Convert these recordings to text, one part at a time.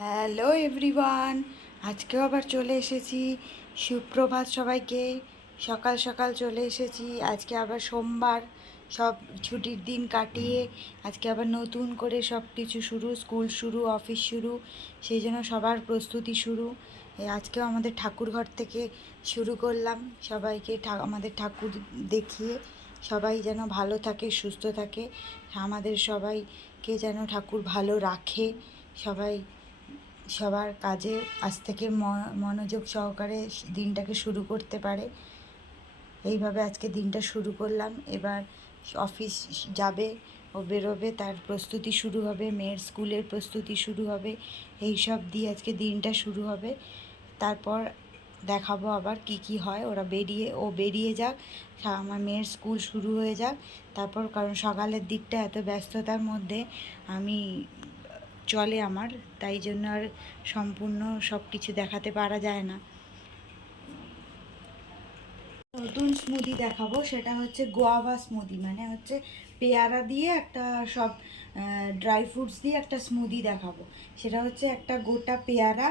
Hello everyone, আজকেও আবার চলে এসেছি। সুপ্রভাত সবাইকে। সকাল সকাল চলে এসেছি। আজকে আবার সোমবার, সব ছুটির দিন কাটিয়ে আজকে আবার নতুন করে সব কিছু শুরু, স্কুল শুরু, অফিস শুরু, সেই জন্য সবার প্রস্তুতি শুরু। আজকেও আমাদের ঠাকুর ঘর থেকে শুরু করলাম। সবাইকে আমাদের ঠাকুর দেখিয়ে সবাই যেন ভালো থাকে, সুস্থ থাকে, আমাদের সবাইকে যেন ঠাকুর ভালো রাখে, সবাই সবার কাজে আজ থেকে মনোযোগ সহকারে দিনটাকে শুরু করতে পারে। এইভাবে আজকে দিনটা শুরু করলাম। এবার অফিস যাবে, ও বেরোবে, তার প্রস্তুতি শুরু হবে, মেয়ের স্কুলের প্রস্তুতি শুরু হবে, এই সব দিয়ে আজকে দিনটা শুরু হবে। তারপর দেখাবো আবার কি কি হয়। ও বেরিয়ে যাক, আমার মেয়ের স্কুল শুরু হয়ে যাক, তারপর, কারণ সকালের দিকটা এত ব্যস্ততার মধ্যে আমি চলে আমার, তাই জন্য আর সম্পূর্ণ সব কিছু দেখাতে পারা যায় না। নতুন স্মুদি দেখাবো, সেটা হচ্ছে গোয়াভা স্মুদি, মানে হচ্ছে পেয়ারা দিয়ে একটা, সব ড্রাই ফ্রুটস দিয়ে একটা স্মুদি দেখাবো। সেটা হচ্ছে একটা গোটা পেয়ারা,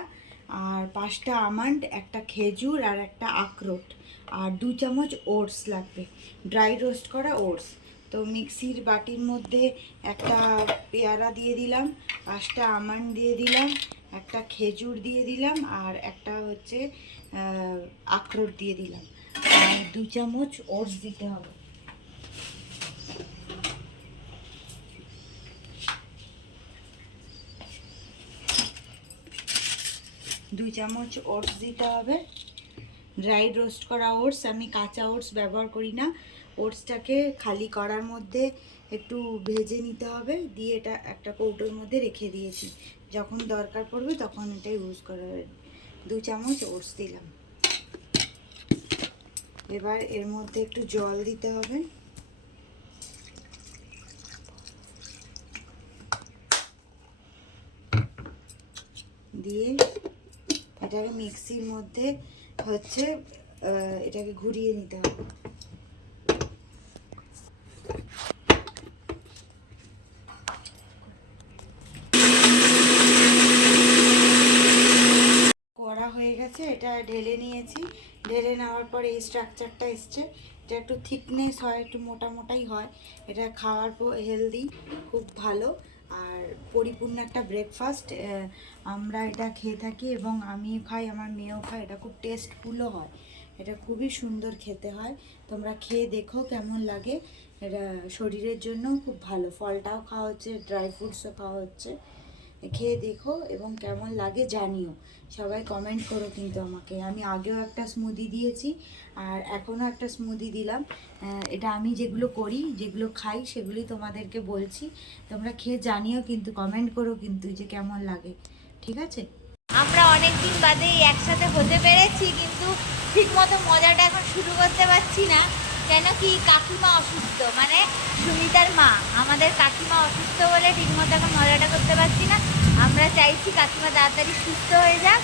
আর 5টা আমন্ড, একটা খেজুর, আর একটা আখরোট, আর 2 চামচ ওটস লাগবে, ড্রাই রোস্ট করা ওটস। তো মিক্সির বাটির মধ্যে একটা পেয়ারা দিয়ে দিলাম, 5টা আমন্ড দিয়ে দিলাম, একটা খেজুর দিয়ে দিলাম, আর একটা হচ্ছে আখরোট দিয়ে দিলাম, আর 2 চামচ ওটস দিতে হবে। দুই চামচ ওটস দিতে হবে, ড্রাই রোস্ট করা ওটস। আমি কাঁচা ওটস ব্যবহার করি না। ওটসটাকে খালি করার মধ্যে একটু ভেজে নিতে হবে, দিয়ে এটা একটা কৌটোর মধ্যে রেখে দিয়েছি, যখন দরকার পড়বে তখন এটা ইউজ করা হবে। 2 চামচ ওটস দিলাম। এবার এর মধ্যে একটু জল দিতে হবে, দিয়ে এটাকে মিক্সির মধ্যে হচ্ছে এটাকে ঘুরিয়ে নিতে হবে। করা হয়ে গেছে, এটা ঢেলে নিয়েছি। ঢেলে নেওয়ার পর এই স্ট্রাকচারটা এসছে। এটা একটু থিকনেস হয়, একটু মোটা মোটাই হয়। এটা খাওয়ার পর হেলদি, খুব ভালো, আর পরিপূর্ণ একটা ব্রেকফাস্ট। আমরা এটা খেয়ে থাকি এবং আমিও খাই, আমার মেয়েও খায়। এটা খুব টেস্টফুলও হয়, এটা খুবই সুন্দর খেতে হয়। তোমরা খেয়ে দেখো কেমন লাগে। এটা শরীরের জন্য খুব ভালো, ফলটাও খাওয়া হচ্ছে, ড্রাই ফ্রুটসও খাওয়া হচ্ছে। খেয়ে দেখো এবং কেমন লাগে জানিও। সবাই কমেন্ট করো কিন্তু আমাকে। আমি আগেও একটা স্মুদি দিয়েছি, আর এখনও একটা স্মুদি দিলাম। এটা আমি যেগুলো করি, যেগুলো খাই, সেগুলি তোমাদেরকে বলছি। তোমরা খেয়ে জানিও কিন্তু, কমেন্ট করো কিন্তু যে কেমন লাগে, ঠিক আছে? আমরা অনেক দিন বাদে একসাথে হতে পেরেছি, কিন্তু ঠিকমতো মজাটা এখন শুরু করতে পারছি না। কেন কি, কাকিমা অসুস্থ, মানে সুমিতার মা, আমাদের কাকিমা অসুস্থ বলে ঠিকমতো এখন মজাটা করতে পারছি না। আমরা চাইছি কাকিমা তাড়াতাড়ি সুস্থ হয়ে যাক,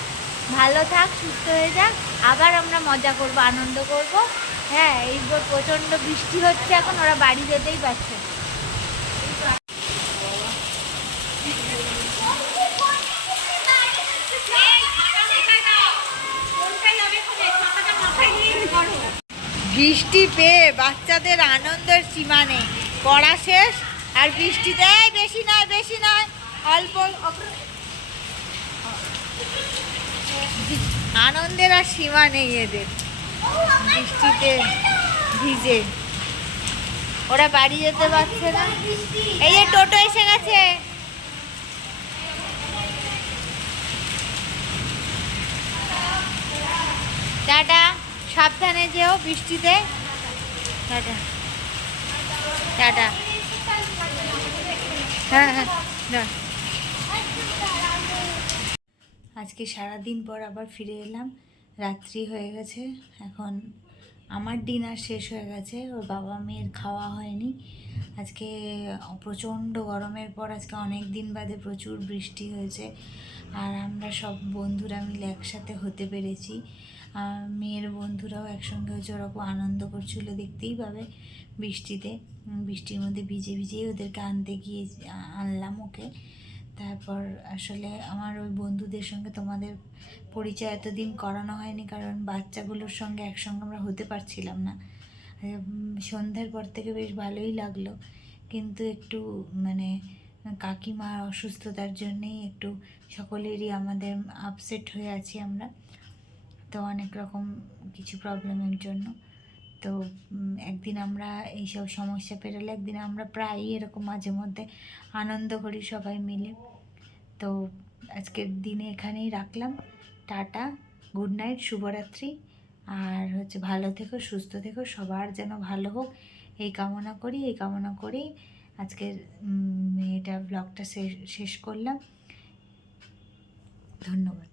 ভালো থাক, সুস্থ হয়ে যাক, আবার আমরা মজা করব, আনন্দ করব। হ্যাঁ, এই প্রচণ্ড বৃষ্টি হচ্ছে এখন, ওরা বাড়ি যেতেই পারছে না। বৃষ্টি পেয়ে বাচ্চাদের আনন্দের সীমা নেই। পড়া শেষ আর বৃষ্টিতে, বেশি নয় বেশি নয়, অল্প, আনন্দের আর সীমা নেই এদের। বৃষ্টিতে ভিজে ওরা বাড়ি যেতে পারছে না। এই যে টোটো এসে গেছে। টাটা, সাবধানে যেও বৃষ্টিতে। Tata tata. হ্যাঁ হ্যাঁ, আজকে সারাদিন পর আবার ফিরে এলাম। রাত্রি হয়ে গেছে এখন, আমার ডিনার শেষ হয়ে গেছে, ওর বাবা মেয়ের খাওয়া হয়নি। আজকে প্রচণ্ড গরমের পর আজকে অনেক দিন বাদে প্রচুর বৃষ্টি হয়েছে, আর আমরা সব বন্ধুরা মিলে একসাথে হতে পেরেছি। মেয়ের বন্ধুরাও একসঙ্গে হয়েছে, ওরা খুব আনন্দ করছিল, দেখতেই পাবে বৃষ্টিতে। বৃষ্টির মধ্যে ভিজে ভিজেই ওদেরকে আনতে গিয়ে আনলাম ওকে। তারপর আসলে আমার ওই বন্ধুদের সঙ্গে তোমাদের পরিচয় এতদিন করানো হয়নি, কারণ বাচ্চাগুলোর সঙ্গে একসঙ্গে আমরা হতে পারছিলাম না। সন্ধ্যার পর থেকে বেশ ভালোই লাগলো, কিন্তু একটু মানে কাকিমার অসুস্থতার জন্যেই একটু সকলেরই আমাদের আপসেট হয়ে আছি আমরা, তো অনেক রকম কিছু প্রবলেমের জন্য। তো একদিন আমরা এইসব সমস্যা পেরোলে একদিন আমরা প্রায়ই এরকম মাঝে মধ্যে আনন্দ করি সবাই মিলে। তো আজকের দিনে এখানেই রাখলাম। টাটা, গুড নাইট, শুভরাত্রি। আর ভালো থেকো, সুস্থ থেকো, সবার যেন ভালো হোক এই কামনা করেই আজকের এটা ব্লগটা শেষ করলাম। ধন্যবাদ।